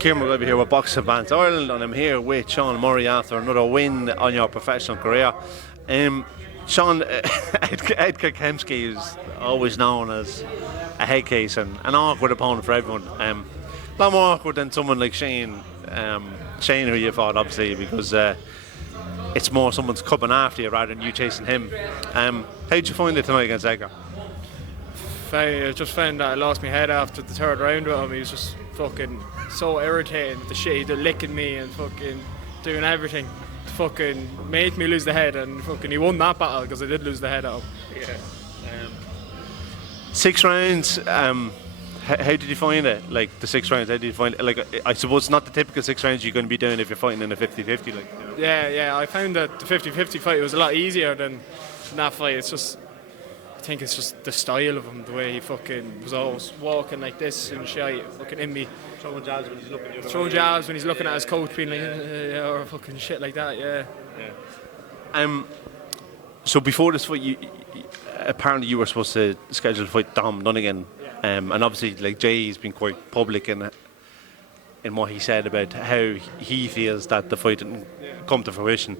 Kieran McGuire here with Boxing Bants Ireland, and I'm here with Sean Murray after another win on your professional career. Sean, Edgar Kemsky is always known as a head case and an awkward opponent for everyone. A lot more awkward than someone like Shane, who you fought obviously, because it's more someone's coming after you rather than you chasing him. How did you find it tonight against Edgar? I just found that I lost my head after the third round with him. He was just fucking so irritating with the shit. He did licking me and fucking doing everything to fucking make me lose the head, and fucking he won that battle because I did lose the head at him. Yeah. 6 rounds. How did you find it? Like the 6 rounds, how did you find it? Like, I suppose it's not the typical 6 rounds you're going to be doing if you're fighting in a 50-50. Like, you know? Yeah. I found that the 50-50 fight was a lot easier than that fight. It's just, I think it's just the style of him, the way he fucking was always walking like this and shit, fucking in me. Throwing jabs when he's looking. When he's looking at his coach, being like, or fucking shit like that. Yeah. So before this fight, apparently you were supposed to schedule to fight Dom Dunnigan, and obviously, like, Jay's been quite public in what he said about how he feels that the fight didn't come to fruition.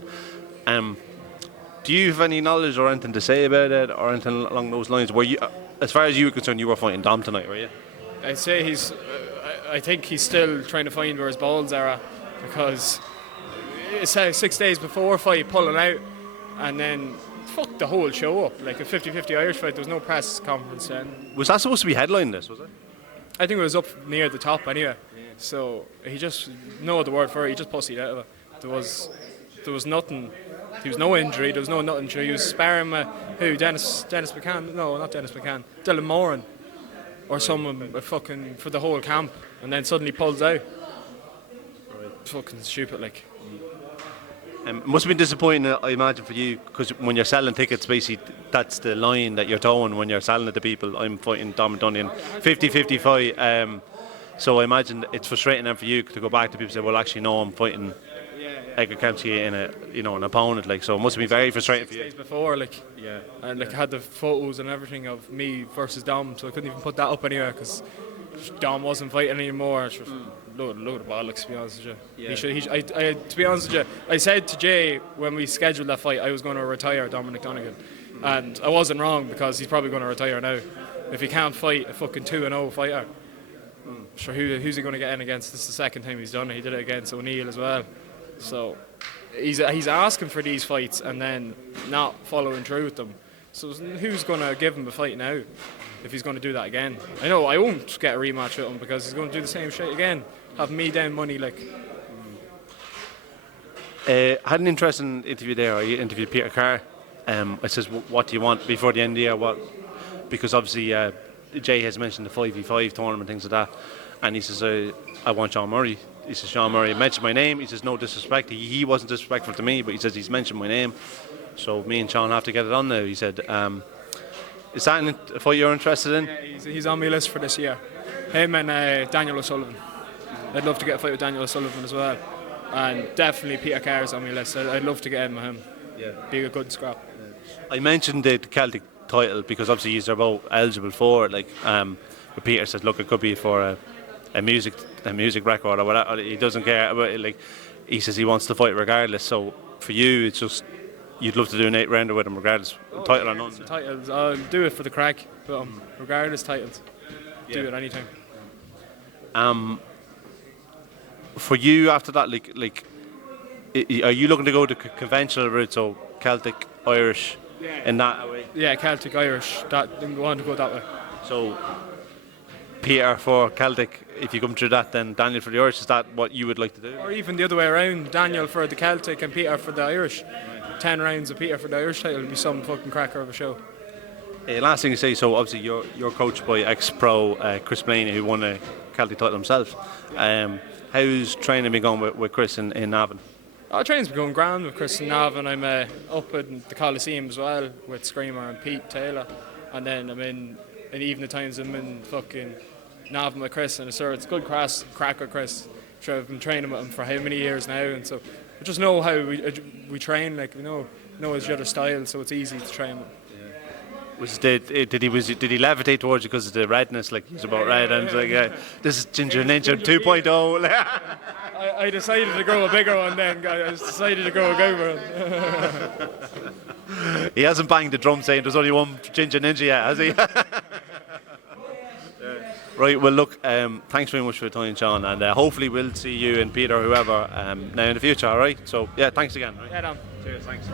Do you have any knowledge or anything to say about it, or anything along those lines? Were you, as far as you were concerned, you were fighting Dom tonight, were you? I'd say I think he's still trying to find where his balls are at, because it's 6 days before fight, pulling out, and then fuck the whole show up. Like a 50-50 Irish fight, there was no press conference then. Was that supposed to be headlining this, was it? I think it was up near the top anyway. Yeah. So he just, no other word for it, he just pussied out of it. There was nothing. There was no injury, there was no nothing. He was sparring with who? Dennis McCann? No, not Dennis McCann. Dylan Moran. Or someone fucking for the whole camp, and then suddenly pulls out. Right. Fucking stupid, like. It must have been disappointing, I imagine, for you, because when you're selling tickets, basically that's the line that you're towing when you're selling it to people. I'm fighting Dom Dunnigan, 50-50 fight. So I imagine it's frustrating then for you to go back to people and say, well, actually, no, I'm fighting Edgar Kemsky in an opponent. Like, so it must have been very frustrating for you. Days before, like, and like I had the photos and everything of me versus Dom, so I couldn't even put that up anywhere because Dom wasn't fighting anymore. It's just load of bollocks, to be honest with you. Yeah. To be honest with you, I said to Jay when we scheduled that fight, I was going to retire Dominic Donegan, and I wasn't wrong, because he's probably going to retire now if he can't fight a fucking 2-0 fighter. Sure, who's he going to get in against? This is the second time he's done it. He did it against O'Neill as well. So he's asking for these fights and then not following through with them. So who's going to give him the fight now if he's going to do that again? I know I won't get a rematch with him because he's going to do the same shit again. Have me down money, like. I had an interesting interview there. I interviewed Peter Carr. I says, what do you want before the end of the year? Because obviously Jay has mentioned the 5v5 tournament, things like that. And he says, I want Sean Murray. He says, Sean Murray mentioned my name. He says, no disrespect. He wasn't disrespectful to me, but he says he's mentioned my name. So me and Sean have to get it on now. He said, is that a fight you're interested in? Yeah, he's on my list for this year. Him and Daniel Osullivan. I'd love to get a fight with Daniel Osullivan as well. And definitely Peter Carr is on my list. I'd love to get him with him. Yeah. Be a good scrap. I mentioned the Celtic title because obviously he's about eligible for it. Like, but Peter said, look, it could be for a music record or whatever. He doesn't care about it. Like, he says he wants to fight regardless. So for you, it's just you'd love to do an 8-rounder with him regardless, title or none. Titles, I'll do it for the crack, but regardless titles, do it anytime. For you after that, like, are you looking to go the conventional route, so Celtic, Irish, in that way? Yeah, Celtic, Irish. I want to go that way. So Peter for Celtic, if you come through that, then Daniel for the Irish. Is that what you would like to do? Or even the other way around, Daniel for the Celtic and Peter for the Irish. 10 rounds of Peter for the Irish title would be some fucking cracker of a show. Last thing to say, so obviously you're coached by ex-pro Chris Blaney, who won a Celtic title himself. How's training been going with Chris in Navan? Training's been going grand with Chris in Navan. I'm up in the Coliseum as well with Screamer and Pete Taylor, and then I'm in evening times I'm in fucking Navan with Chris, and it's a good cracker Chris. Sure, I've been training with him for how many years now, and so I just know how we train. Like, we know each other's style, so it's easy to train with. Did he levitate towards you because of the redness? Like he's about red, and like this is Ginger Ninja 2.0. I decided to grow a bigger one then. I decided to grow a goober. He hasn't banged the drum saying there's only one Ginger Ninja yet, has he? Right, well look, thanks very much for your time, Sean, and hopefully we'll see you and Peter, whoever, now in the future, alright? So yeah, thanks again. Right? Yeah, no. Cheers, thanks.